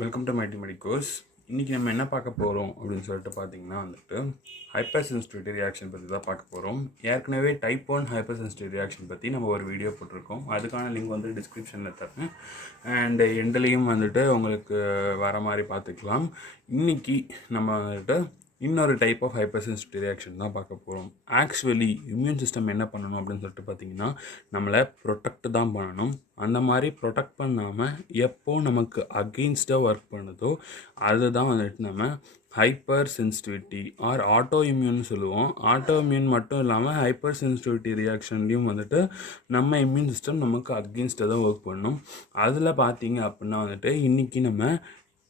Welcome to mighty medicos. இன்றைக்கி நம்ம என்ன பார்க்க போகிறோம் அப்படின்னு சொல்லிட்டு பார்த்தீங்கன்னா ஹைப்பர் சென்சிட்டிவிட்டி ரியாக்ஷன் பற்றி தான் பார்க்க போகிறோம். ஏற்கனவே டைப் 1 ஹைப்பர் சென்சிட்டிவ் ரியாக்ஷன் பற்றி நம்ம ஒரு வீடியோ போட்டிருக்கோம். அதுக்கான லிங்க் டிஸ்கிரிப்ஷனில் தரேன் அண்ட் எண்ட்லேயும் உங்களுக்கு வர மாதிரி பார்த்துக்கலாம். இன்றைக்கி நம்ம இன்னொரு type of hyper sensitive reaction தான் பார்க்க போகிறோம். ஆக்சுவலி இம்யூன் சிஸ்டம் என்ன பண்ணணும் அப்படின்னு சொல்லிட்டு பார்த்தீங்கன்னா, நம்மளை ப்ரொடெக்ட் தான் பண்ணணும். அந்த மாதிரி ப்ரொடெக்ட் பண்ணாமல் எப்போ நமக்கு அகெயின்ஸ்டாக ஒர்க் பண்ணுதோ அதுதான் நம்ம hyper sensitivity or auto immune சொல்லுவோம். ஆட்டோ இம்யூன் மட்டும் இல்லாமல் ஹைப்பர் சென்சிட்டிவிட்டி ரியாக்ஷன்லேயும் நம்ம இம்யூன் சிஸ்டம் நமக்கு அகெயின்ஸ்டாக தான் ஒர்க் பண்ணணும். அதில் பார்த்தீங்க அப்படின்னா இன்றைக்கி நம்ம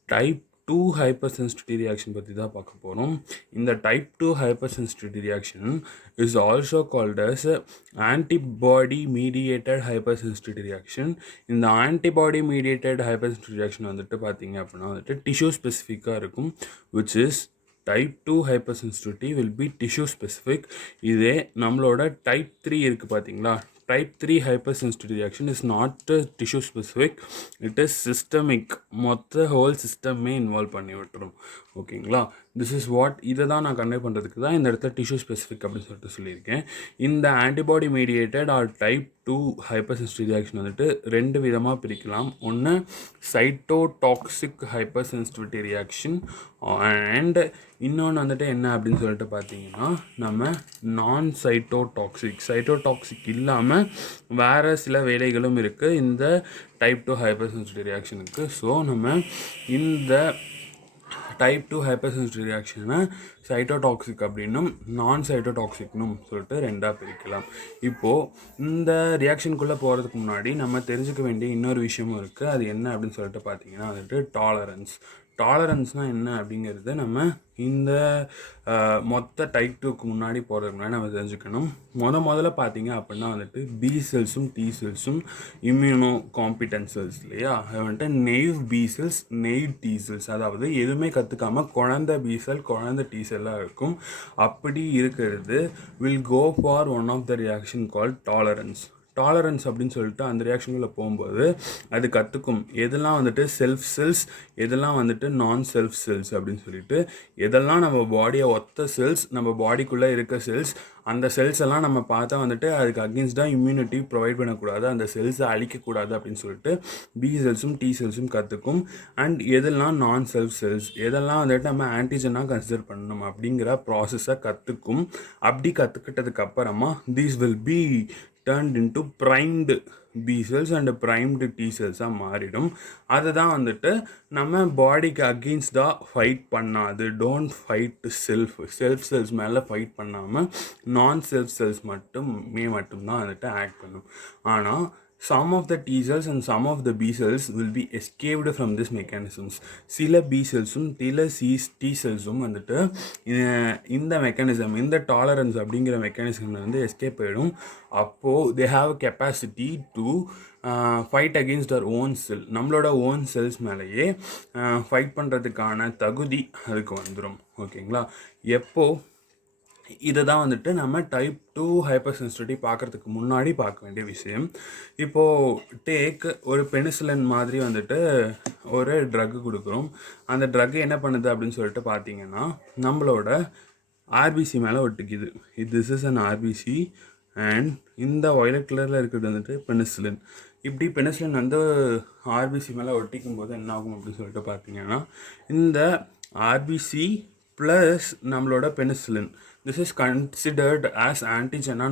டைப் 2 hypersensitivity reaction பற்றி தான் பார்க்க போகிறோம். இந்த type 2 hypersensitivity reaction is also called as antibody mediated hypersensitivity reaction. இந்த antibody mediated hypersensitivity reaction பார்த்தீங்க அப்படின்னா tissue specific-ஆக இருக்கும், which is type 2 hypersensitivity will be tissue specific. இதே நம்மளோட type 3 இருக்குது பார்த்தீங்களா, type 3 hypersensitivity reaction is not tissue specific, it is systemic. மொத்த whole சிஸ்டமே இன்வால்வ் பண்ணி விட்டுரும். ஓகேங்களா, திஸ் இஸ் வாட் இதை தான் நான் கன்வே பண்ணுறதுக்கு தான் இந்த இடத்துல டிஷ்யூ ஸ்பெசிஃபிக் அப்படின்னு சொல்லியிருக்கேன். இந்த antibody mediated or type 2 hypersensitive reaction ரெண்டு விதமாக பிரிக்கலாம். ஒன்று சைட்டோடாக்சிக் ஹைப்பர்சென்சிட்டிவிட்டி ரியாக்ஷன் அண்ட் இன்னொன்று என்ன அப்படின்னு சொல்லிட்டு பார்த்தீங்கன்னா நம்ம நான் சைட்டோடாக்சிக் இல்லாமல் வேறு சில வேலைகளும் இருக்குது இந்த டைப் 2 ஹைப்பர்சென்சிட்டிவ் ரியாக்ஷனுக்கு. ஸோ நம்ம இந்த டைப் 2 ஹைப்பர்சென்சிட்டிவ் ரியாக்ஷனை சைட்டோடாக்சிக் அப்படின்னும் நான் சைட்டோடாக்சிக்னும் சொல்லிட்டு ரெண்டாக பிரிக்கலாம். இப்போது இந்த ரியாக்ஷனுக்குள்ளே போகிறதுக்கு முன்னாடி நம்ம தெரிஞ்சுக்க வேண்டிய இன்னொரு விஷயமும் இருக்குது. அது என்ன அப்படின்னு சொல்லிட்டு பார்த்தீங்கன்னா டாலரன்ஸ்னால் என்ன அப்படிங்கிறது நம்ம இந்த மொத்த டைப் 2க்கு முன்னாடி போகிறதுக்கு முன்னாடி நம்ம தெரிஞ்சுக்கணும். முதல்ல பார்த்தீங்க அப்படின்னா பி செல்ஸும் டி செல்ஸும் இம்யூனோ காம்பிட்டன்ட் செல்ஸ் இல்லையா, அது naive B cells naive T cells, அதாவது எதுவுமே கற்றுக்காமல் குழந்தை பி செல் குழந்தை டி செல்லாக இருக்கும். அப்படி இருக்கிறது will go for one of the reaction call tolerance அப்படின்னு சொல்லிட்டு அந்த ரியாக்ஷனுக்குள்ளே போகும்போது அது கற்றுக்கும் எதெல்லாம் செல்ஃப் செல்ஸ், எதெல்லாம் நான் செல்ஃப் செல்ஸ் அப்படின்னு சொல்லிட்டு, எதெல்லாம் நம்ம பாடியை ஒத்த செல்ஸ், நம்ம பாடிக்குள்ளே இருக்க செல்ஸ், அந்த செல்ஸ் எல்லாம் நம்ம பார்த்தா அதுக்கு அகெயின்ஸ்டாக இம்யூனிட்டி ப்ரொவைட் பண்ணக்கூடாது, அந்த செல்ஸை அழிக்கக்கூடாது அப்படின்னு சொல்லிட்டு பி செல்ஸும் டி செல்ஸும் கற்றுக்கும். அண்ட் எதெல்லாம் நான் செல்ஃப் செல்ஸ், எதெல்லாம் நம்ம ஆன்டிஜனாக கன்சிடர் பண்ணணும் அப்படிங்கிற ப்ராசஸை கற்றுக்கும். அப்படி கற்றுக்கிட்டதுக்கு அப்புறமா these will be turned into primed B cells and primed T cells மாறிடும். அதுதான் நம்ம பாடிக்கு அகெயின்ஸ்டாக ஃபைட் பண்ணாது. டோன்ட் ஃபைட் செல்ஃப் செல்ஸ் மேலே ஃபைட் பண்ணாமல் நான் செல்ஃப் செல்ஸ் மட்டும்தான் ஆக்ட் பண்ணும். ஆனால் some of the T cells and some of the B cells will be escaped from this mechanisms. சில B cells-உம் சில T cells-உம் இந்த மெக்கானிசம், இந்த டாலரன்ஸ் அப்படிங்கிற மெக்கானிசம் எஸ்கேப் ஆகிடும். அப்போது they have capacity to fight against our own cell, நம்மளோட own cells மேலேயே fight பண்ணுறதுக்கான தகுதி அதுக்கு வந்துடும். ஓகேங்களா, எப்போது இதை தான் நம்ம டைப் 2 ஹைப்பர் சென்சிட்டிவிட்டி பார்க்குறதுக்கு முன்னாடி பார்க்க வேண்டிய விஷயம். இப்போது ஒரு பெனிசிலின் மாதிரி ஒரு ட்ரக்கு கொடுக்குறோம். அந்த ட்ரக்கு என்ன பண்ணுது அப்படின்னு சொல்லிட்டு பார்த்தீங்கன்னா நம்மளோட ஆர்பிசி மேலே ஒட்டிக்குது. This is an RBC and இந்த வயலட் கலரில் இருக்கிறது பெனிசிலின். இப்படி பெனிசிலின் ஆர்பிசி மேலே ஒட்டிக்கும் போது என்ன ஆகும் அப்படின்னு சொல்லிட்டு பார்த்தீங்கன்னா இந்த ஆர்பிசி ப்ளஸ் நம்மளோட penicillin, this is considered as ஆன்டிஜனாக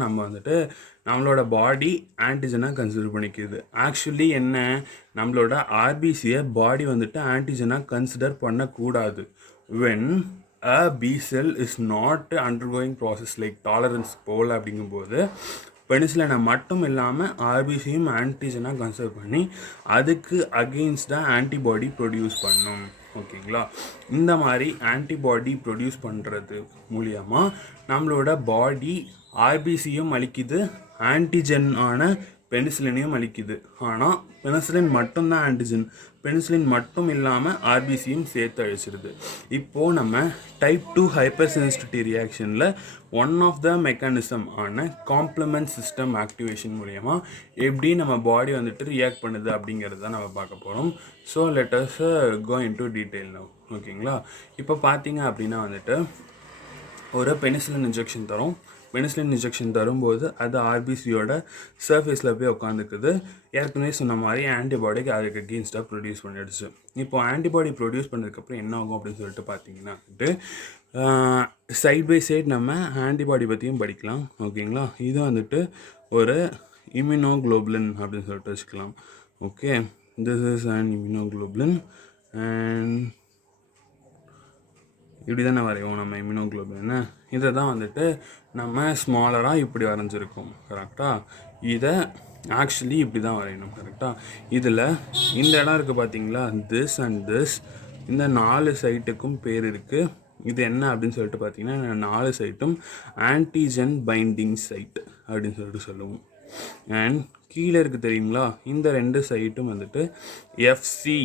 நம்மளோட பாடி ஆன்டிஜனாக கன்சிடர் பண்ணிக்கிது. ஆக்சுவலி என்ன, நம்மளோட ஆர்பிசியை பாடி ஆன்டிஜனாக கன்சிடர் பண்ணக்கூடாது. When a B cell is not undergoing process like tolerance போல் அப்படிங்கும்போது பெனிசிலினை மட்டும் இல்லாமல் ஆர்பிசியும் ஆன்டிஜனாக கன்சிடர் பண்ணி அதுக்கு அகெயின்ஸ்டாக ஆன்டிபாடி ப்ரொடியூஸ் பண்ணும். ஓகேங்களா, இந்த மாதிரி ஆன்டிபாடி ப்ரொடியூஸ் பண்ணுறது மூலியமாக நம்மளோட பாடி ஆர்பிசியும் அழிக்குது, ஆன்டிஜனான பெனிசிலினையும் அழிக்குது. ஆனால் பெனிசிலின் மட்டும்தான் ஆன்டிஜன், பெனிசிலின் மட்டும் இல்லாமல் ஆர்பிசியும் சேர்த்து அழிச்சிருது. இப்போது நம்ம டைப் 2 ஹைப்பர் சென்சிட்டிவிட்டி ரியாக்ஷனில் ஒன் ஆஃப் த மெக்கானிசம் ஆன காம்ப்ளிமெண்ட் சிஸ்டம் ஆக்டிவேஷன் மூலயமா எப்படி நம்ம பாடி வந்துட்டு ரியாக்ட் பண்ணுது அப்படிங்கிறது தான் நம்ம பார்க்க போகிறோம். So let us go into detail now. ஓகேங்களா? இப்போ பார்த்தீங்க அப்படின்னா வந்துட்டு ஒரு பெனிசிலின் இன்ஜெக்ஷன் தரும். பெனிசிலின் இன்ஜெக்ஷன் தரும்போது அது ஆர்பிசியோட சர்ஃபேஸில் போய் உட்காந்துக்குது. ஏற்கனவே சொன்ன மாதிரி ஆன்டிபாடிக்கு அதுக்கு அகெயின்ஸ்டாக ப்ரொடியூஸ் பண்ணிடுச்சு. இப்போ ஆன்டிபாடி ப்ரொடியூஸ் பண்ணதுக்கப்புறம் என்ன ஆகும் அப்படின்னு சொல்லிட்டு பார்த்தீங்கன்னா சைட் பை சைட் நம்ம ஆன்டிபாடி பற்றியும் படிக்கலாம். ஓகேங்களா? இது வந்துட்டு ஒரு இம்யூனோகுளோபுலின் அப்படின்னு சொல்லிட்டு வச்சுக்கலாம். Okay, this is an immunoglobulin and இப்படி தானே வரைவோம் நம்ம இம்யூனோகுளோபுலின். இதை தான் வந்துட்டு நம்ம ஸ்மாலராக இப்படி வரைஞ்சிருக்கோம். கரெக்டாக? இதை ஆக்சுவலி இப்படி தான் வரையணும். கரெக்டாக? இதில் இந்த இடம் இருக்குது பார்த்தீங்களா, திஸ் அண்ட் திஸ், இந்த 4 சைட்டுக்கும் பேர் இருக்குது. இது என்ன அப்படின்னு சொல்லிட்டு பார்த்தீங்கன்னா 4 சைட்டும் ஆன்டிஜன் பைண்டிங் சைட் அப்படின்னு சொல்லிட்டு சொல்லுவோம். அண்ட் கீழே இருக்குது தெரியுங்களா, இந்த 2 சைட்டும் வந்துட்டு எஃப்சி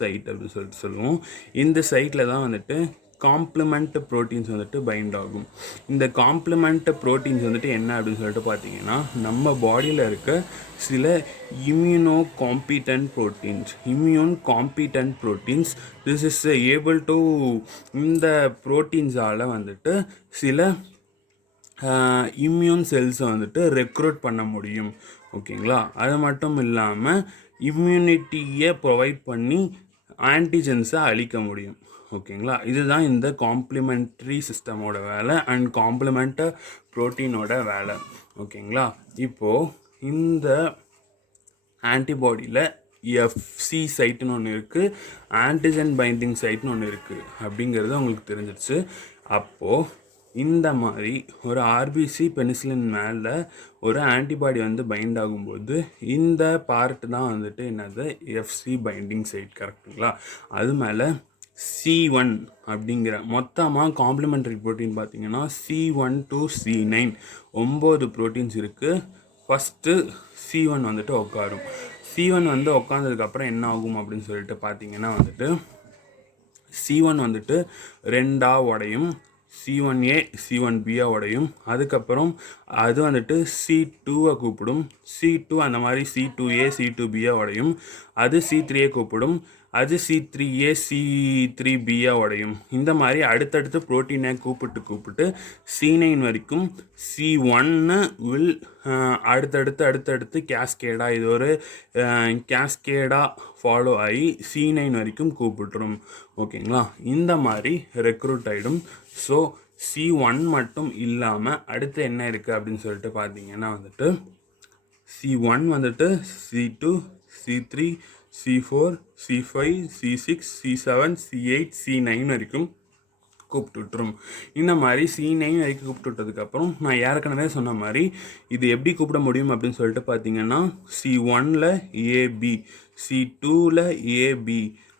சைட் அப்படின்னு சொல்லிட்டு சொல்லுவோம். இந்த சைட்டில் தான் வந்துட்டு காம்ப்ளிமெண்ட் ப்ரோட்டீன்ஸ் வந்துட்டு பைண்ட் ஆகும். இந்த காம்ப்ளிமெண்ட் ப்ரோட்டீன்ஸ் வந்துட்டு என்ன அப்படின்னு சொல்லிட்டு பார்த்தீங்கன்னா நம்ம பாடியில் இருக்க சில immuno competent proteins this is able to இந்த ப்ரோட்டீன்ஸால் வந்துட்டு சில இம்யூன் செல்ஸை வந்துட்டு ரெக்ரூட் பண்ண முடியும். ஓகேங்களா? அது மட்டும் இல்லாமல் இம்யூனிட்டியை ப்ரொவைட் பண்ணி ஆன்டிஜென்ஸை அழிக்க முடியும். ஓகேங்களா? இதுதான் இந்த காம்ப்ளிமெண்ட்ரி சிஸ்டமோட வேலை அண்ட் காம்ப்ளிமெண்ட் ப்ரோட்டீனோட வேலை. ஓகேங்களா? இப்போது இந்த ஆன்டிபாடியில் எஃப்சி சைட்டுன்னு ஒன்று இருக்குது, ஆன்டிஜன் பைண்டிங் சைட்னு ஒன்று இருக்குது அப்படிங்கிறது உங்களுக்கு தெரிஞ்சிருச்சு. அப்போது இந்த மாதிரி ஒரு ஆர்பிசி பெனிசிலின் மேலே ஒரு ஆன்டிபாடி வந்து பைண்ட் ஆகும்போது இந்த பார்ட் தான் வந்துட்டு என்னது, எஃப்சி பைண்டிங் சைட். கரெக்டுங்களா? அது மேலே C1 அப்படிங்கிற மொத்தமாக காம்ப்ளிமெண்ட்ரி ப்ரோட்டீன் பார்த்தீங்கன்னா C1 to C9 9 ப்ரோட்டீன்ஸ் இருக்குது. ஃபஸ்ட்டு C1 வந்துட்டு உட்காரும். C1 வந்து உட்காந்ததுக்கப்புறம் என்ன ஆகும் அப்படின்னு சொல்லிட்டு பார்த்தீங்கன்னா வந்துட்டு C1 வந்துட்டு 2ஆக உடையும், C1A C1Bயாக உடையும். அதுக்கப்புறம் அது வந்துட்டு C2-ஐ கூப்பிடும். C2 அந்த மாதிரி C2A C2Bயாக உடையும். அது C3-ஐ கூப்பிடும். அது C3A C3Bயாக உடையும். இந்த மாதிரி அடுத்தடுத்து ப்ரோட்டீனை கூப்பிட்டு C9 வரைக்கும் C1 வில் அடுத்தடுத்து கேஸ்கேடாக இது ஒரு கேஸ்கேடாக ஃபாலோ ஆகி C9 வரைக்கும் கூப்பிட்டுரும். ஓகேங்களா? இந்த மாதிரி ரெக்ரூட் ஆகிடும். ஸோ C1 மட்டும் இல்லாமல் அடுத்து என்ன இருக்குது அப்படின்னு சொல்லிட்டு பார்த்தீங்கன்னா வந்துட்டு C1 வந்துட்டு C2 C3 C4 C5 C6 C7 C8 C9 வரைக்கும் கூப்பிட்டுட்ரும். இந்த மாதிரி C9 வரைக்கும் கூப்பிட்டுட்டதுக்கப்புறம் நான் ஏற்கனவே சொன்ன மாதிரி இது எப்படி கூப்பிட முடியும் அப்படின்னு சொல்லிட்டு பார்த்தீங்கன்னா C1ல் AB, C2ல் AB,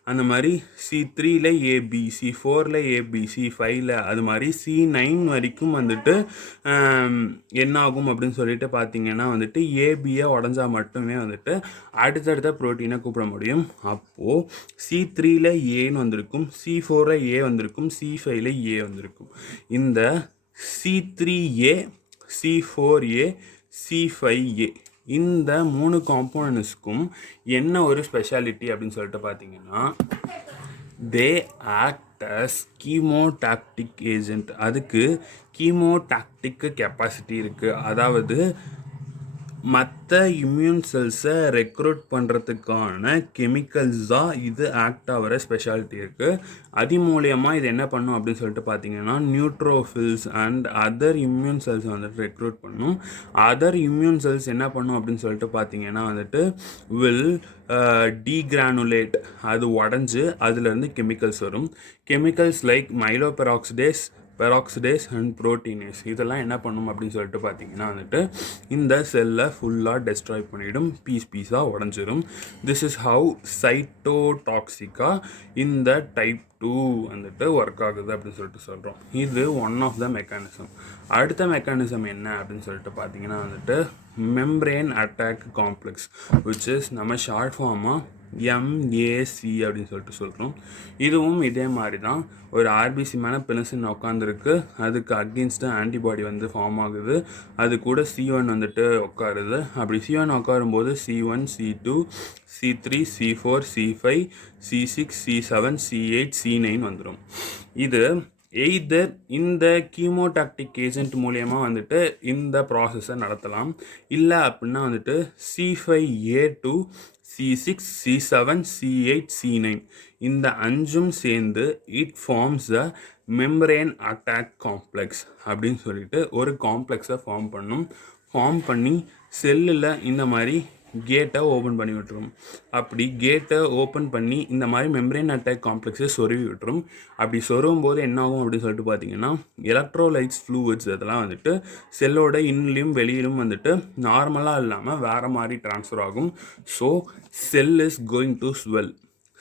அந்த மாதிரி C3ல் AB, C4ல் AB, C5ல் அது மாதிரி C9 வரைக்கும் வந்துட்டு என்ன ஆகும் அப்படின்னு சொல்லிட்டு பார்த்தீங்கன்னா வந்துட்டு ஏபியை உடஞ்சா மட்டுமே வந்துட்டு அடுத்தடுத்த ப்ரோட்டீனை கூப்பிட முடியும். அப்போது C3ல் ஏன்னு வந்திருக்கும், C4ல் ஏ வந்திருக்கும், C5ல் ஏ வந்திருக்கும். இந்த C3A C4A C5A இந்த 3 காம்போனன்ட்ஸ்க்கும் என்ன ஒரு ஸ்பெஷாலிட்டி அப்படின்னு சொல்லிட்டு பார்த்தீங்கன்னா தே ஆக்ட் அஸ் கீமோடாக்டிக் ஏஜென்ட். அதுக்கு கீமோடாக்டிக் கெப்பாசிட்டி இருக்குது. அதாவது மற்ற இம்யூன் செல்ஸை ரெக்ரூட் பண்ணுறதுக்கான கெமிக்கல்ஸ் தான் இது ஆக்ட் ஆகிற ஸ்பெஷாலிட்டி இருக்குது. அது மூலயமா இது என்ன பண்ணும் அப்படின்னு சொல்லிட்டு பார்த்தீங்கன்னா neutrophils and other immune cells வந்துட்டு ரெக்ரூட் பண்ணும். அதர் இம்யூன் செல்ஸ் என்ன பண்ணும் அப்படின்னு சொல்லிட்டு பார்த்தீங்கன்னா வந்துட்டு வில் டீக்ரானுலேட், அது உடஞ்சி அதுலேருந்து கெமிக்கல்ஸ் வரும். கெமிக்கல்ஸ் லைக் மைலோபெராக்சிடேஸ், பெராக்சிடேஸ் அண்ட் புரோட்டீனேஸ் இதெல்லாம் என்ன பண்ணும் அப்படின்னு சொல்லிட்டு பார்த்தீங்கன்னா வந்துட்டு இந்த செல்லை ஃபுல்லாக டெஸ்ட்ராய் பண்ணிவிடும், பீஸாக உடஞ்சிரும். திஸ் இஸ் ஹவு சைட்டோடாக்சிக்காக இந்த டைப் 2 வந்துட்டு ஒர்க் ஆகுது அப்படின்னு சொல்லிட்டு சொல்கிறோம். இது ஒன் ஆஃப் த மெக்கானிசம். அடுத்த மெக்கானிசம் என்ன அப்படின்னு சொல்லிட்டு பார்த்தீங்கன்னா வந்துட்டு membrane attack complex, which is நம்ம ஷார்ட் ஃபார்மாக MAC அப்படின்னு சொல்லிட்டு சொல்கிறோம். இதுவும் இதே மாதிரி தான், ஒரு ஆர்பிசி மேலே பெனிசிலின் உட்காந்துருக்கு, அதுக்கு அகெயின்ஸ்டாக ஆன்டிபாடி வந்து ஃபார்ம் ஆகுது, அது கூட C1 வந்துட்டு உட்காருது. அப்படி C1 உட்காரும்போது C1, C2, C3, C4, C5, C6, C7, C8, C9 வந்துடும். இது எய்தர் இந்த கீமோடாக்டிக் ஏஜென்ட் மூலயமா வந்துட்டு இந்த ப்ராசஸை நடத்தலாம், இல்லை அப்படின்னா வந்துட்டு C5A2, C6, C7, C8, C9 இந்த 5ம் சேர்ந்து it forms a membrane attack complex அப்படின்னு சொல்லிட்டு ஒரு காம்ப்ளெக்ஸை ஃபார்ம் பண்ணி செல்லில் இந்த மாதிரி கேட்டை ஓப்பன் பண்ணி விட்டுரும். அப்படி கேட்டை ஓப்பன் பண்ணி இந்த மாதிரி மெம்பரேன் அட்டாக் காம்ப்ளெக்ஸை சொருவி விட்டுரும். அப்படி சொருவும் போது என்ன ஆகும் அப்படின்னு சொல்லிட்டு பார்த்தீங்கன்னா எலக்ட்ரோலைட்ஸ், ஃப்ளூயிட்ஸ் இதெல்லாம் வந்துட்டு செல்லோட இன்னிலும் வெளியிலும் வந்துட்டு நார்மலாக இல்லாமல் வேறு மாதிரி ட்ரான்ஸ்ஃபர் ஆகும். So cell is going to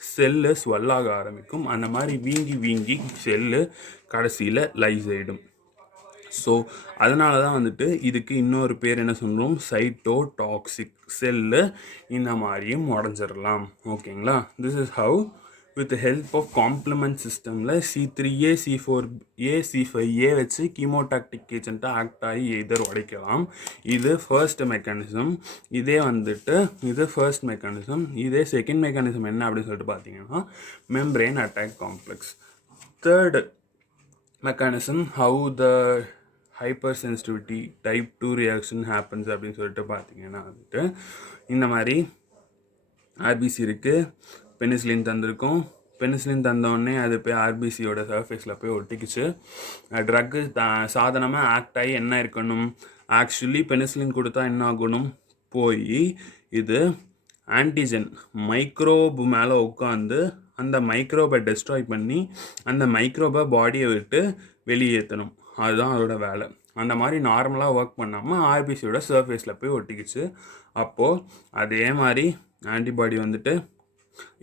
cell ஸ்வெல்லாக ஆரம்பிக்கும். அந்த மாதிரி வீங்கி செல்லு கடைசியில் லைஸ் ஆகிடும். ஸோ அதனால தான் வந்துட்டு இதுக்கு இன்னொரு பேர் என்ன சொல்கிறோம், சைட்டோடாக்சிக். செல்லு இந்த மாதிரியும் உடஞ்சிடலாம். ஓகேங்களா? This is how with help of complement சிஸ்டமில் C3A, C4A, C5A வச்சு கீமோடாக்டிக் ஏஜென்ட்டாக ஆக்ட் ஆகி எய்தர் உடைக்கலாம். இது ஃபர்ஸ்ட் மெக்கானிசம். இது ஃபர்ஸ்ட் மெக்கானிசம். இதே செகண்ட் மெக்கானிசம் என்ன அப்படின்னு சொல்லிட்டு பார்த்தீங்கன்னா membrane attack complex. Third mechanism how the hypersensitivity type 2 reaction happens அப்படின்னு சொல்லிட்டு பார்த்தீங்கன்னா வந்துட்டு இந்த மாதிரி ஆர்பிசி இருக்குது, பெனிசிலின் தந்திருக்கும். பெனிசிலின் தந்தோடனே அது போய் ஆர்பிசியோட சர்ஃபேஸில் போய் ஒட்டிக்கிச்சு. ட்ரக்கு சாதனமாக ஆக்ட் ஆகி என்ன இருக்கணும், ஆக்சுவலி பெனிசிலின் கொடுத்தா என்ன ஆகணும், போய் இது ஆன்டிஜன் மைக்ரோபு மேலே உட்காந்து அந்த மைக்ரோபை டெஸ்ட்ராய் பண்ணி அந்த மைக்ரோபை பாடியை விட்டு வெளியேற்றணும். அதுதான் அதோட வேலை. அந்த மாதிரி நார்மலாக ஒர்க் பண்ணாமல் ஆர்பிசியோட சர்ஃபேஸில் போய் ஒட்டிக்கிச்சு. அப்போது அதே மாதிரி ஆன்டிபாடி வந்துட்டு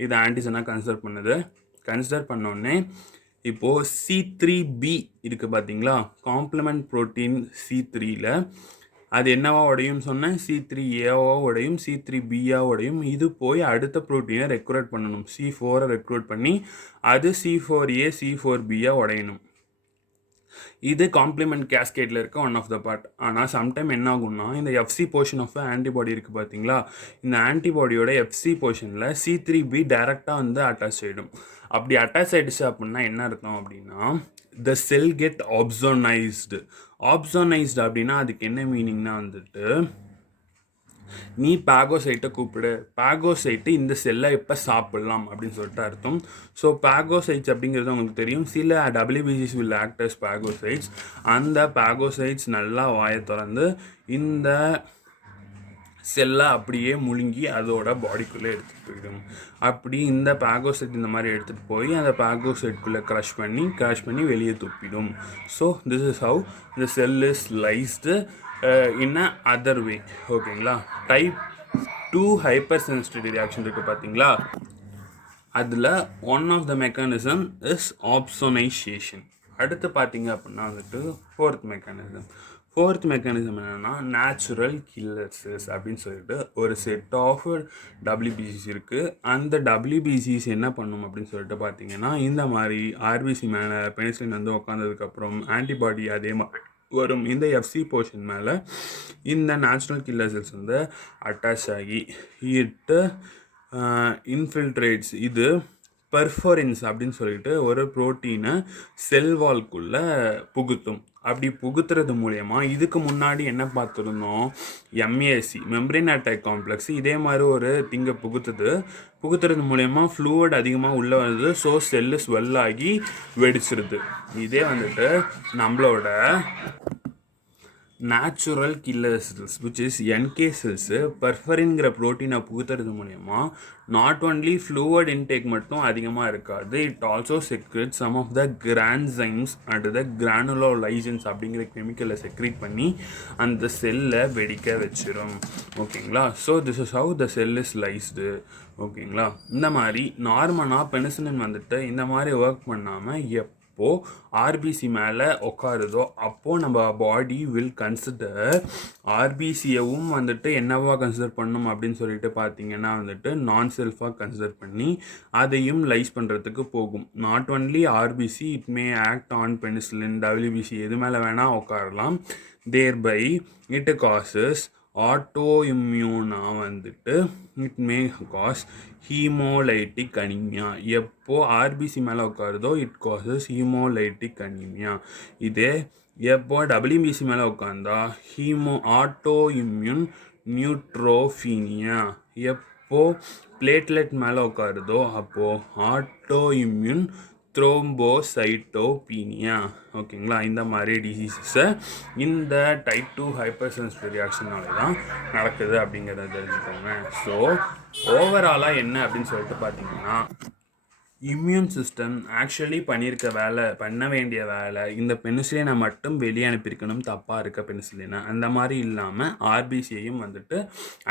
இது ஆன்டிஜனாக கன்சிடர் பண்ணோடனே இப்போது C3B இருக்குது பார்த்தீங்களா, காம்ப்ளிமெண்ட் ப்ரோட்டீன் C3ல அது என்னவா உடையும் சொன்னேன், C3Aவா உடையும், C3Bயா உடையும். இது போய் அடுத்த ப்ரோட்டீனை ரெக்ரூட் பண்ணணும், C4 ரெக்ரூட் பண்ணி அது C4A, C4Bயா உடையணும். இது காம்ப்ளிமெண்ட் கேஸ்கேட்டில் இருக்க ஒன் ஆஃப் த பார்ட். ஆனால் சம்டைம் என்ன ஆகும்னா இந்த FC போர்ஷன் ஆஃப் ஆன்டிபாடி இருக்குது பார்த்தீங்களா, இந்த ஆன்டிபாடியோட FC போர்ஷனில் C3B டைரெக்டாக வந்து அட்டாச் ஆகிடும். அப்படி அட்டாச் ஆகிடுச்சு அப்படின்னா என்ன அர்த்தம் அப்படின்னா the cell get opsonized அப்படின்னா அதுக்கு என்ன மீனிங்னா வந்துட்டு நீ பாகோசைட்டை கூப்பிடு, பாகோசைட்டு இந்த செல்லை எப்போ சாப்பிடலாம் அப்படின்னு சொல்லிட்டு அர்த்தம். ஸோ பாகோசைட்ஸ் அப்படிங்கிறது உங்களுக்கு தெரியும், சில WBCs will act as பாகோசைட்ஸ். அந்த பாகோசைட்ஸ் நல்லா வாயை திறந்து இந்த செல்லை அப்படியே முழுங்கி அதோட பாடிக்குள்ளே எடுத்துகிட்டு போயிடும். அப்படி இந்த பாகோசைட் இந்த மாதிரி எடுத்துகிட்டு போய் அந்த பாகோசைட்குள்ளே க்ரஷ் பண்ணி வெளியே துப்பிடும். So this is how the cell is lysed in a other way. ஓகேங்களா? டைப் 2 ஹைப்பர் சென்சிட்டிவிட்டி ரியாக்ஷன் இருக்குது பார்த்தீங்களா, அதில் one of the mechanism is opsonisation. அடுத்து பார்த்தீங்க அப்படின்னா வந்துட்டு ஃபோர்த் மெக்கானிசம் என்னென்னா நேச்சுரல் கில்லர்ஸஸ் அப்படின்னு சொல்லிட்டு ஒரு செட் ஆஃப் WBCs இருக்குது. அந்த WBCs என்ன பண்ணும் அப்படின்னு சொல்லிட்டு பார்த்தீங்கன்னா இந்த மாதிரி ஆர்பிசி மேலே பெனிசிலின் வந்து உட்காந்ததுக்கப்புறம் ஆன்டிபாடி அதே மாதிரி வரும். இந்த FC போர்ஷன் மேலே இந்த நேச்சுரல் கில்லர் செல்ஸ் வந்து அட்டாச் ஆகி இட்டு இன்ஃபில்ட்ரேட்ஸ். இது பெர்ஃபோரின்ஸ் அப்படின்னு சொல்லிட்டு ஒரு ப்ரோட்டீனை செல்வால்குள்ளே புகுத்தும். அப்படி புகுத்துறது மூலயமா இதுக்கு முன்னாடி என்ன பார்த்துருந்தோம், MAC மெம்பரேன் அட்டாக் காம்ப்ளெக்ஸ் இதே மாதிரி ஒரு திங்கை புகுத்துறது மூலயமா ஃப்ளூயிட் அதிகமாக உள்ளே வருது. ஸோ செல்லு ஸ்வெல் ஆகி வெடிச்சிருது. இதே வந்துட்டு நம்மளோட natural killer cells which is NK cells பர்ஃபரின்கிற ப்ரோட்டீனை புகுத்துறது மூலயமா நாட் ஒன்லி ஃப்ளூவட் இன்டேக் மட்டும் அதிகமாக இருக்காது, it also secrete some of the granzymes and the granulysins அப்படிங்கிற கெமிக்கலை செக்ரேட் பண்ணி அந்த செல்லை வெடிக்க வச்சிடும். ஓகேங்களா? So this is how the cell is lysed. ஓகேங்களா? இந்த மாதிரி நார்மலாக பெனிசிலின் வந்துட்டு இந்த மாதிரி ஒர்க் பண்ணாமல் எப்போது ஆர்பிசி மேலே உட்காருதோ அப்போது நம்ம பாடி வில் கன்சிடர் ஆர்பிசியவும் வந்துட்டு என்னவா கன்சிடர் பண்ணணும் அப்படின்னு சொல்லிட்டு பார்த்தீங்கன்னா வந்துட்டு நான் செல்ஃபாக கன்சிடர் பண்ணி அதையும் லைஸ் பண்ணுறதுக்கு போகும். Not only RBC, it may act on penicillin, WBC எது மேலே வேணால் உட்காரலாம். தேர்பை இட் காசஸ் ஆட்டோ இம்யூனாக வந்துட்டு it may cos haemolytic anaemia. எப்போ ஆர்பிசி மேலே உட்காருதோ இட் காசஸ் ஹீமோலைட்டிக் அனீமியா. இதே எப்போ டபிள்யூபிசி மேலே உட்காந்தா ஆட்டோ இம்யூன் நியூட்ரோஃபீனியா. எப்போ பிளேட்லெட் மேலே உட்காருதோ அப்போது ஆட்டோ இம்யூன் த்ரோம்போசைட்டோபீனியா. ஓகேங்களா? இந்த மாதிரி டிசீஸஸை இந்த டைப் 2 ஹைப்பர் சென்சிட்டிவ் ரியாக்ஷனால தான் நடக்குது அப்படிங்கிறத தெரிஞ்சுக்கோங்க. ஸோ ஓவராலாக என்ன அப்படின்னு சொல்லிட்டு பார்த்தீங்கன்னா, இம்யூன் சிஸ்டம் ஆக்சுவலி பண்ண வேண்டிய வேலை இந்த பெனிசிலினை மட்டும் வெளியே அனுப்பியிருக்கணும், தப்பாக இருக்க பெனிசிலினை. அந்த மாதிரி இல்லாமல் ஆர்பிசியையும் வந்துட்டு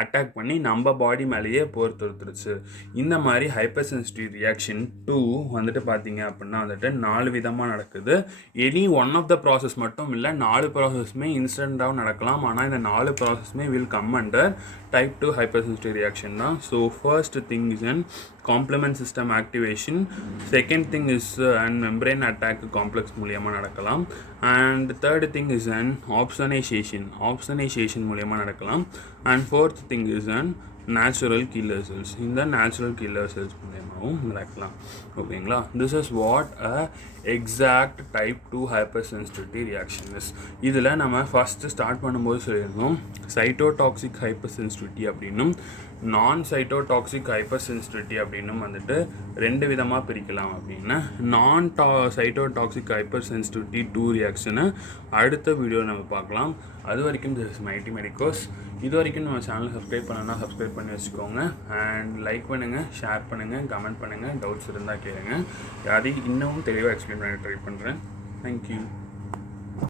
அட்டாக் பண்ணி நம்ம பாடி மேலேயே போர் தொடுத்துருச்சு. இந்த மாதிரி ஹைப்பர் சென்சிட்டிவ் ரியாக்ஷன் 2 வந்துட்டு பார்த்தீங்க அப்படின்னா வந்துட்டு 4 விதமாக நடக்குது. Any one of the process மட்டும் இல்லை, 4 ப்ராசஸுமே இன்ஸ்டண்ட்டாகவும் நடக்கலாம். ஆனால் இந்த 4 ப்ராசஸுமே will come under type 2 hyper sensitive reaction தான். So first thing is an complement system activation, second thing is an membrane attack complex மூலியமாக நடக்கலாம், and third thing is an opsonization மூலியமாக நடக்கலாம், and fourth thing is an natural killer cells. இந்த natural killer cells மூலியமாகவும் நடக்கலாம். ஓகேங்களா? this is what a exact type 2 hypersensitivity reaction is. இதில் நம்ம ஃபஸ்ட்டு ஸ்டார்ட் பண்ணும்போது சொல்லியிருந்தோம் சைட்டோடாக்சிக் ஹைப்பர் சென்சிட்டிவிட்டி அப்படின்னும் நான் சைட்டோடாக்சிக் ஹைப்பர் சென்சிட்டிவிட்டி அப்படின்னும் வந்துட்டு 2 விதமாக பிரிக்கலாம். அப்படின்னா நான் சைட்டோடாக்சிக் ஹைப்பர் சென்சிட்டிவிட்டி 2 ரியாக்ஷனை அடுத்த வீடியோ நம்ம பார்க்கலாம். அது வரைக்கும் திஸ் இஸ் மைட்டி மெடிக்கோஸ். இது வரைக்கும் நம்ம சேனலை சப்ஸ்கிரைப் பண்ணனா சப்ஸ்கிரைப் பண்ணி வச்சுக்கோங்க, அண்ட் லைக் பண்ணுங்கள், ஷேர் பண்ணுங்கள், கமெண்ட் பண்ணுங்கள், டவுட்ஸ் இருந்தால் கேளுங்க. அதையும் இன்னமும் தெளிவாக எக்ஸ்பிளைன் பண்ண ட்ரை பண்ணுறேன். தேங்க்யூ.